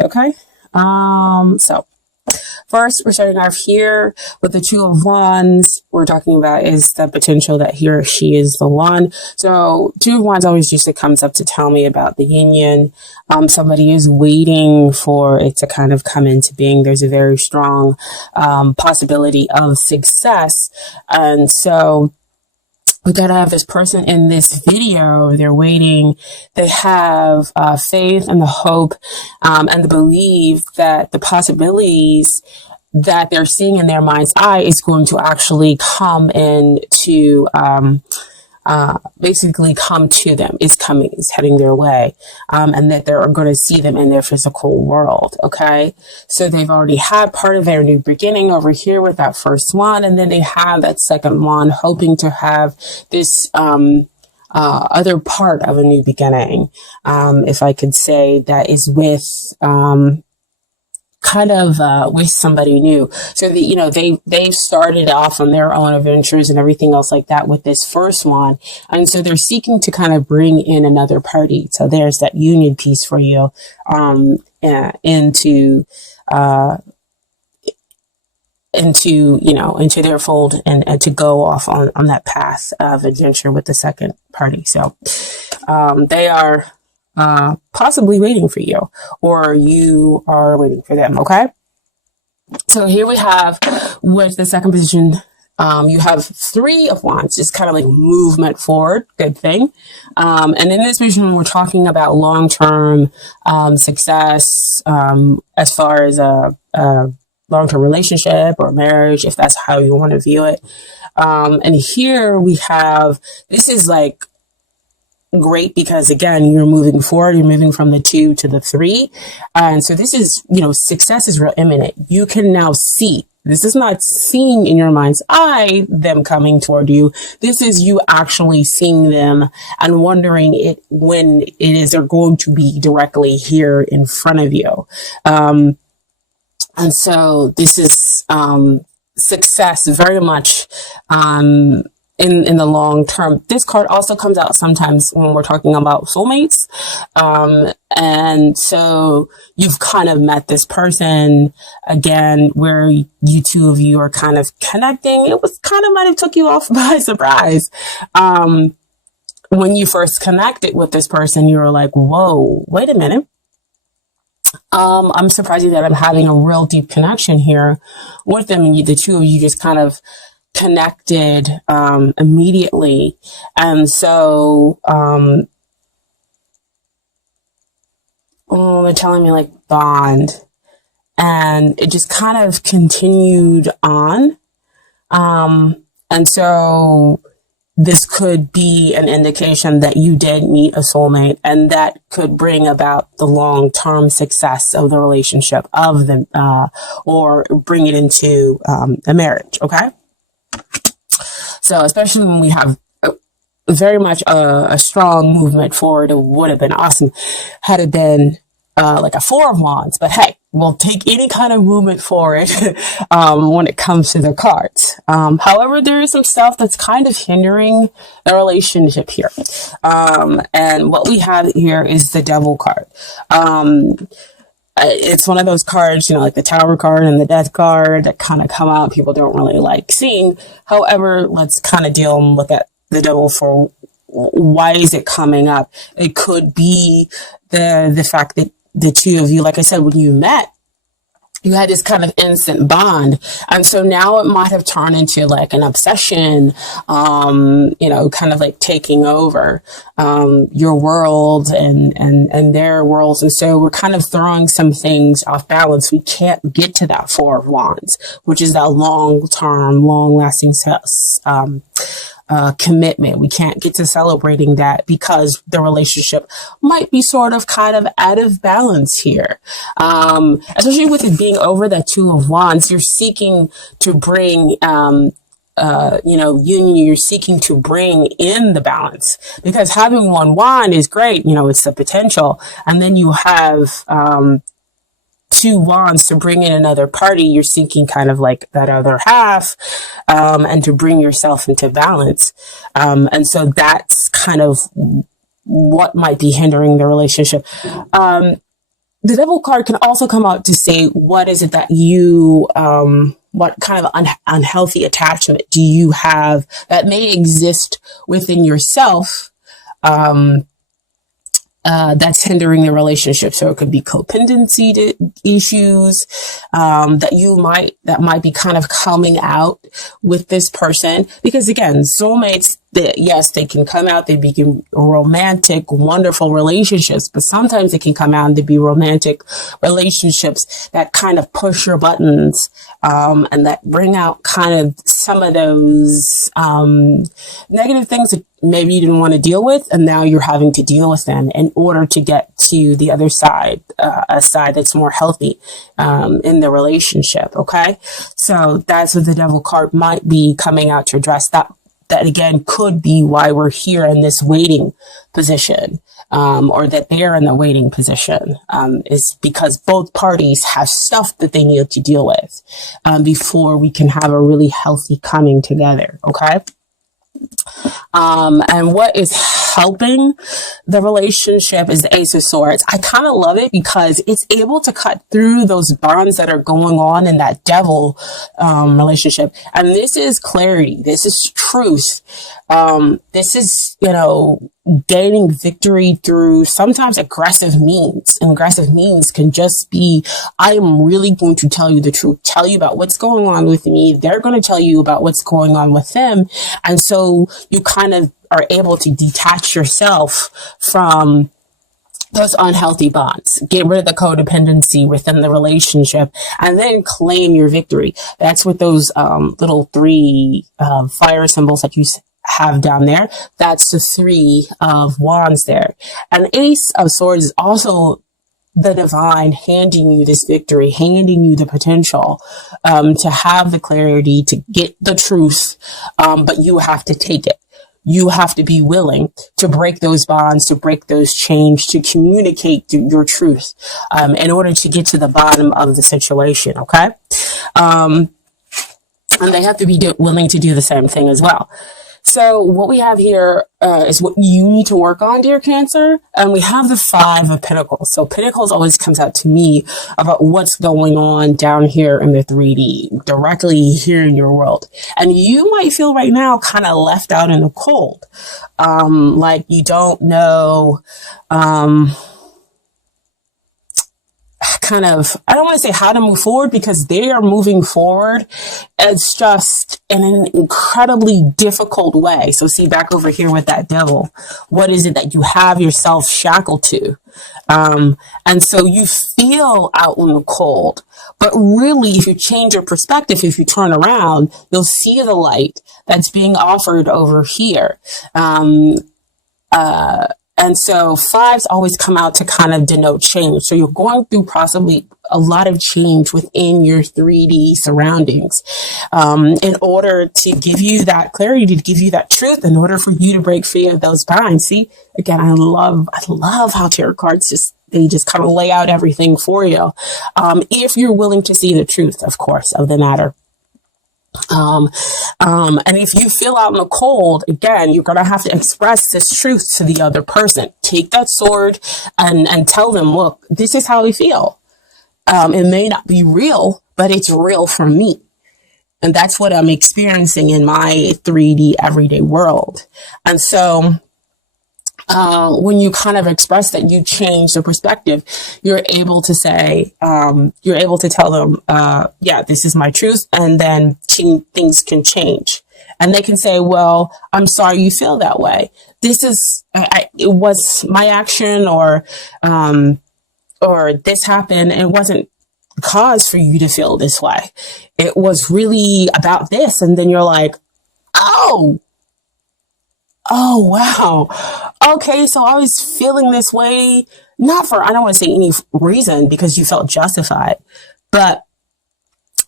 Okay. So first, we're starting off here with the Two of Wands. We're talking about is the potential that he or she is the one. So Two of Wands always usually comes up to tell me about the union. Somebody is waiting for it to kind of come into being. There's a very strong possibility of success. And so we gotta have this person in this video. They're waiting. They have faith and the hope and the belief that the possibilities that they're seeing in their mind's eye is going to actually come into basically come to them. Is heading their way, and that they're going to see them in their physical world. Okay, so they've already had part of their new beginning over here with that first one, and then they have that second one, hoping to have this other part of a new beginning, if I could say, that is with with somebody new. So they've started off on their own adventures and everything else like that with this first one. And so they're seeking to kind of bring in another party. So there's that union piece for you, into their fold and to go off on that path of adventure with the second party. So, they are possibly waiting for you, or you are waiting for them. Okay. So here we have with the second position, you have Three of Wands, just kind of like movement forward. Good thing. And in this position, we're talking about long-term, success, as far as a long-term relationship or marriage, if that's how you want to view it. And here we have, this is like great because again, you're moving forward, you're moving from the 2 to the 3. And so this is, success is real imminent. You can now see, this is not seeing in your mind's eye, them coming toward you. This is you actually seeing them and wondering when it is they're going to be directly here in front of you. And so this is, success very much, in the long term. This card also comes out sometimes when we're talking about soulmates. And so you've kind of met this person again, where you two of you are kind of connecting. It was kind of might have took you off by surprise. When you first connected with this person, you were like, whoa, wait a minute. I'm surprised that I'm having a real deep connection here with them. And the two of you just kind of connected immediately. And so they're telling me like bond, and it just kind of continued on. And so this could be an indication that you did meet a soulmate, and that could bring about the long-term success of the relationship of them, or bring it into a marriage. Okay. So especially when we have very much a strong movement forward, it would have been awesome had it been like a Four of Wands. But hey, we'll take any kind of movement forward when it comes to the cards. However, there is some stuff that's kind of hindering the relationship here. And what we have here is the Devil card. It's one of those cards, like the Tower card and the Death card that kind of come out. People don't really like seeing. However, let's kind of deal and look at the Devil for why is it coming up. It could be the fact that the two of you, like I said, when you met, you had this kind of instant bond. And so now it might have turned into like an obsession, kind of like taking over, your world and their worlds. And so we're kind of throwing some things off balance. We can't get to that Four of Wands, which is that long-term, long-lasting, commitment. We can't get to celebrating that because the relationship might be sort of kind of out of balance here. Especially with it being over that Two of Wands, you're seeking to bring, union, you're seeking to bring in the balance, because having one wand is great. It's the potential. And then you have, two wands to bring in another party. You're seeking kind of like that other half, and to bring yourself into balance. And so that's kind of what might be hindering the relationship. the devil card can also come out to say, what is it that you, what kind of unhealthy attachment do you have that may exist within yourself, that's hindering the relationship. So it could be codependency issues, that might be kind of coming out with this person. Because again, soulmates, yes, they can come out, they begin romantic, wonderful relationships, but sometimes they can come out and they be romantic relationships that kind of push your buttons, and that bring out kind of some of those, negative things that maybe you didn't want to deal with, and now you're having to deal with them in order to get to the other side, a side that's more healthy, in the relationship. Okay. So that's what the devil card might be coming out to address. That again could be why we're here in this waiting position, or that they're in the waiting position, is because both parties have stuff that they need to deal with, before we can have a really healthy coming together. Okay. And what is helping the relationship is the Ace of Swords. I kind of love it because it's able to cut through those bonds that are going on in that devil relationship. And this is clarity. This is truth. This is, gaining victory through sometimes aggressive means. And aggressive means can just be, I am really going to tell you the truth, tell you about what's going on with me. They're going to tell you about what's going on with them. And so you kind of are able to detach yourself from those unhealthy bonds, get rid of the codependency within the relationship, and then claim your victory. That's what those little 3 fire symbols that you have down there. That's the 3 of wands there. And Ace of Swords is also the divine handing you this victory, handing you the potential to have the clarity, to get the truth, but you have to take it. You have to be willing to break those bonds, to break those chains, to communicate your truth, in order to get to the bottom of the situation. Okay. And they have to be willing to do the same thing as well. So what we have here is what you need to work on, dear Cancer. And we have the 5 of Pentacles. So Pentacles always comes out to me about what's going on down here in the 3D, directly here in your world. And you might feel right now kind of left out in the cold. Like you don't know, I don't want to say how to move forward, because they are moving forward. It's just in an incredibly difficult way. So see, back over here with that devil, what is it that you have yourself shackled to? And so you feel out in the cold, but really, if you change your perspective, if you turn around, you'll see the light that's being offered over here. And so 5s always come out to kind of denote change. So you're going through possibly a lot of change within your 3D surroundings, in order to give you that clarity, to give you that truth, in order for you to break free of those binds. See, again, I love how tarot cards they just kind of lay out everything for you. If you're willing to see the truth, of course, of the matter. And if you feel out in the cold, again, you're going to have to express this truth to the other person. Take that sword and tell them, look, this is how I feel. It may not be real, but it's real for me. And that's what I'm experiencing in my 3D everyday world. And so, when you kind of express that you change the perspective, you're able to say, you're able to tell them, yeah, this is my truth. And then things can change. And they can say, well, I'm sorry you feel that way. This is, it was my action, or this happened. It wasn't cause for you to feel this way. It was really about this. And then you're like, oh, wow. Okay. So I was feeling this way, not for, I don't want to say any reason, because you felt justified, but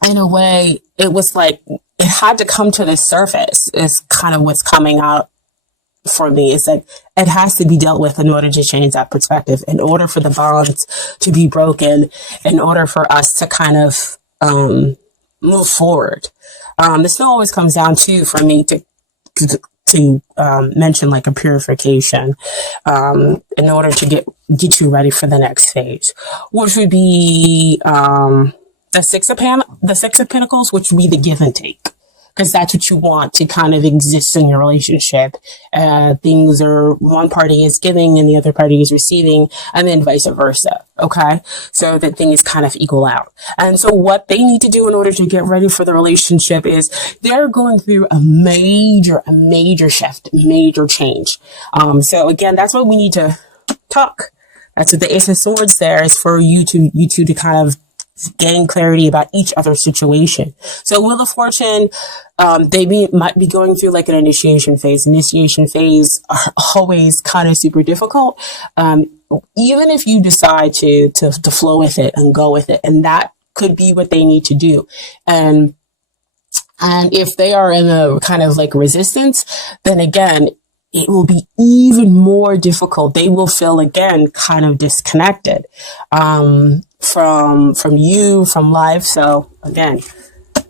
in a way it was like, it had to come to the surface is kind of what's coming out for me. It's like, it has to be dealt with in order to change that perspective, in order for the bonds to be broken, in order for us to kind of, move forward. This always comes down to, for me to to mention like a purification in order to get you ready for the next phase, which would be the Six of Pentacles, which would be the give and take. Because that's what you want to kind of exist in your relationship. Things are, one party is giving and the other party is receiving, and then vice versa. Okay. So that things kind of equal out. And so what they need to do in order to get ready for the relationship is they're going through a major shift, major change. So again, that's what we need to talk. That's what the Ace of Swords there is for you two to kind of gain clarity about each other's situation. So Wheel of Fortune, might be going through like an initiation phase. Initiation phase are always kind of super difficult. Even if you decide to flow with it and go with it, and that could be what they need to do. And if they are in a kind of like resistance, then again, it will be even more difficult. They will feel again kind of disconnected from you, from life. So again,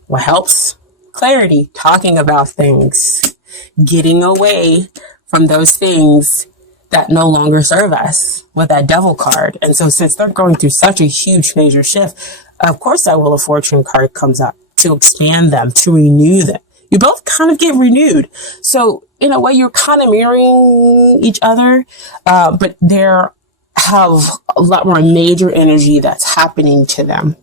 what helps? Clarity, talking about things, getting away from those things that no longer serve us with that Devil card. And so since they're going through such a huge major shift, of course that Wheel of Fortune card comes up to expand them, to renew them. You both kind of get renewed. So in a way, you're kind of mirroring each other, but there have a lot more major energy that's happening to them.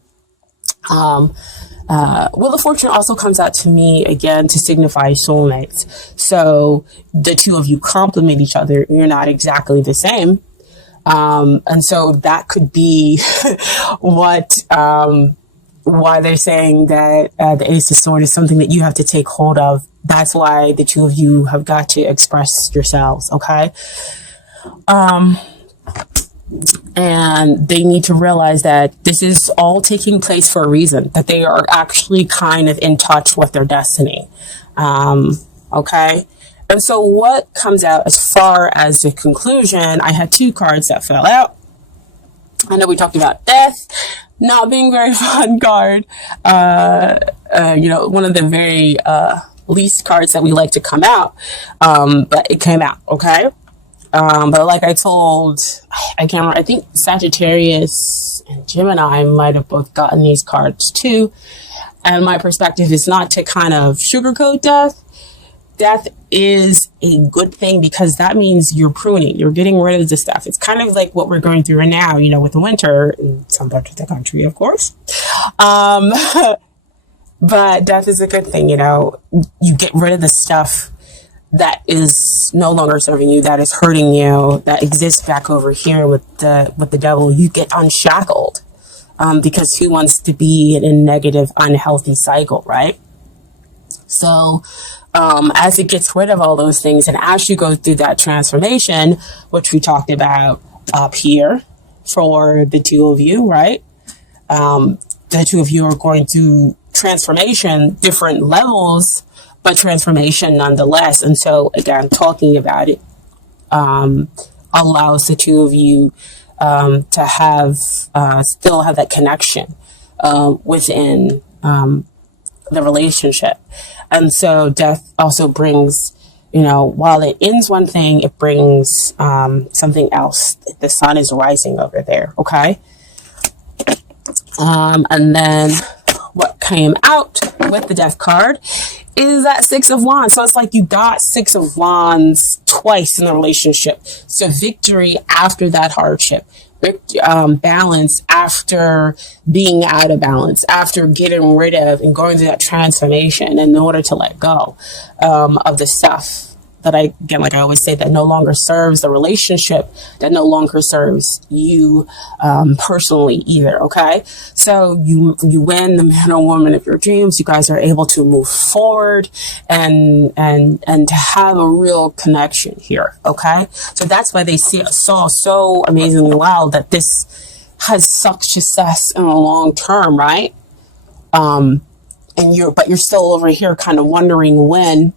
Wheel of Fortune also comes out to me again to signify soulmates. So the two of you complement each other. You're not exactly the same. And so that could be why they're saying that the Ace of Swords is something that you have to take hold of. That's why the two of you have got to express yourselves, okay? And they need to realize that this is all taking place for a reason, that they are actually kind of in touch with their destiny, okay? And so what comes out as far as the conclusion, I had two cards that fell out. I know we talked about death not being a very fun card. One of the very least cards that we like to come out. But it came out, okay? But like I told, I can't remember, I think Sagittarius and Gemini might have both gotten these cards too. And my perspective is not to kind of sugarcoat death. Death is a good thing because that means you're pruning, you're getting rid of the stuff. It's kind of like what we're going through right now, with the winter in some parts of the country, of course. But death is a good thing, you get rid of the stuff that is no longer serving you, that is hurting you, that exists back over here with the devil. You get unshackled, because who wants to be in a negative, unhealthy cycle, right? So, as it gets rid of all those things, and as you go through that transformation, which we talked about up here for the two of you, right? The two of you are going through transformation, different levels, but transformation nonetheless. And so again, talking about it, allows the two of you, to have, still have that connection, within, the relationship. And so death also brings, while it ends one thing, it brings something else. The sun is rising over there, okay? And then what came out with the death card is that Six of Wands. So it's like you got Six of Wands twice in the relationship. So victory after that hardship. Balance after being out of balance, after getting rid of and going through that transformation in order to let go of the stuff that I always say, that no longer serves the relationship, that no longer serves you personally either, okay? So you win the man or woman of your dreams. You guys are able to move forward and to have a real connection here, okay? So that's why they saw so amazingly well that this has such success in the long term, right? But you're still over here kind of wondering when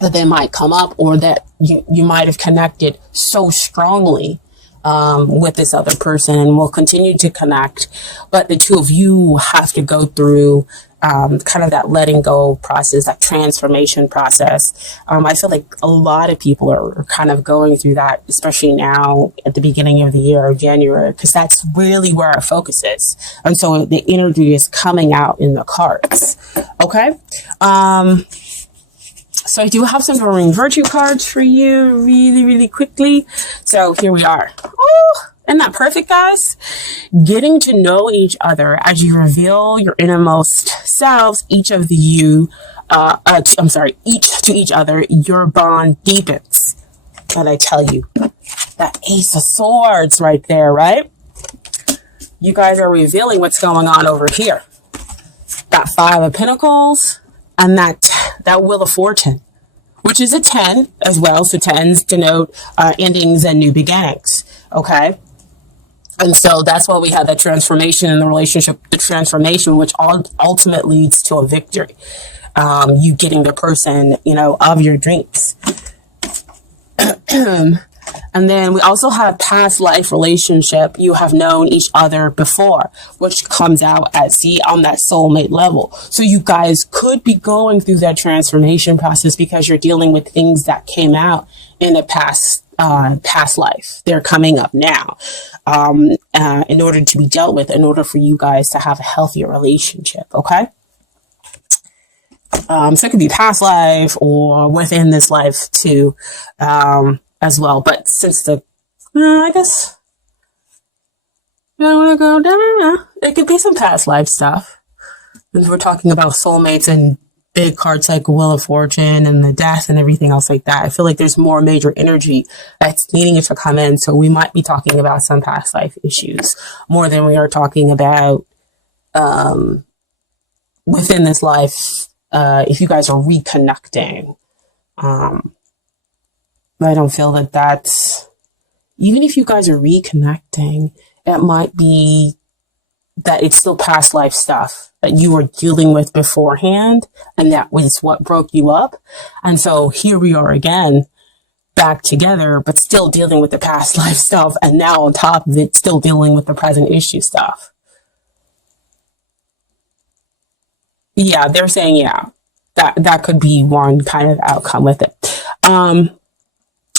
that they might come up, or that you might have connected so strongly with this other person and will continue to connect. But the two of you have to go through kind of that letting go process, that transformation process. I feel like a lot of people are kind of going through that, especially now at the beginning of the year, January, because that's really where our focus is. And so the energy is coming out in the cards. Okay. So I do have some Doreen Virtue cards for you really, really quickly. So here we are. Oh, isn't that perfect, guys? Getting to know each other as you reveal your innermost selves, each to each other, your bond deepens. And I tell you, that Ace of Swords right there, right? You guys are revealing what's going on over here. That Five of Pentacles and that Wheel of Fortune, which is a 10 as well. So 10s denote endings and new beginnings. Okay. And so that's why we have that transformation in the relationship, the transformation, which ultimately leads to a victory. You getting the person, of your dreams. And then we also have past life relationship. You have known each other before, which comes out on that soulmate level. So you guys could be going through that transformation process because you're dealing with things that came out in a past life. They're coming up now, in order to be dealt with, in order for you guys to have a healthier relationship. Okay. So it could be past life or within this life too, as well. But since I guess I want to go down. It could be some past life stuff. Since we're talking about soulmates and big cards like Wheel of Fortune and the Death and everything else like that, I feel like there's more major energy that's needing it to come in. So we might be talking about some past life issues more than we are talking about within this life. If you guys are reconnecting, I don't feel that that's, even if you guys are reconnecting, it might be that it's still past life stuff that you were dealing with beforehand, and that was what broke you up. And so here we are again, back together, but still dealing with the past life stuff, and now on top of it, still dealing with the present issue stuff. Yeah, they're saying, that could be one kind of outcome with it.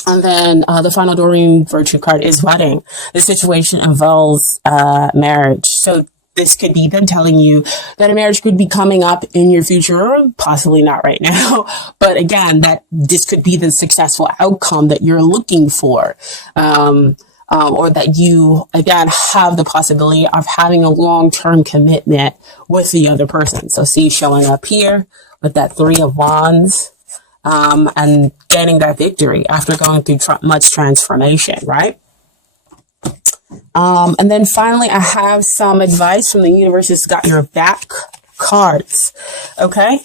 And then the final Doreen Virtue card is wedding. The situation involves marriage. So this could be them telling you that a marriage could be coming up in your future, possibly not right now. But again, that this could be the successful outcome that you're looking for. Or that you, again, have the possibility of having a long-term commitment with the other person. So see showing up here with that Three of Wands, and getting that victory after going through much transformation, right? And then finally, I have some advice from the universe. It's got your back cards. Okay.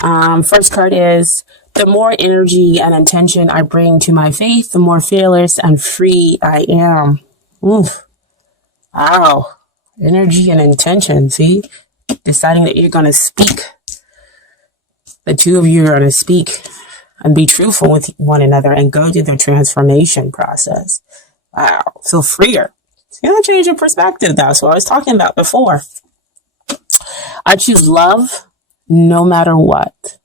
First card is, the more energy and intention I bring to my faith, the more fearless and free I am. Oof. Wow. Energy and intention. See, deciding that you're going to speak. The two of you are going to speak and be truthful with one another and go through the transformation process. Wow. Feel freer. It's going to change your perspective. That's what I was talking about before. I choose love no matter what.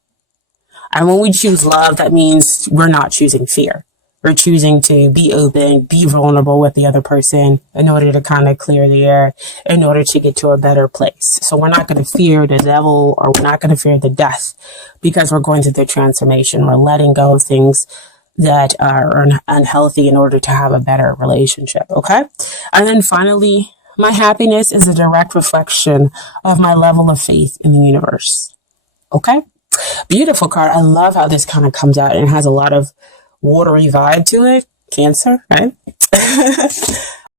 And when we choose love, that means we're not choosing fear. We're choosing to be open, be vulnerable with the other person in order to kind of clear the air, in order to get to a better place. So we're not going to fear the devil, or we're not going to fear the death, because we're going through the transformation. We're letting go of things that are unhealthy in order to have a better relationship. Okay. And then finally, my happiness is a direct reflection of my level of faith in the universe. Okay. Beautiful card. I love how this kind of comes out and it has a lot of watery vibe to it. Cancer, right?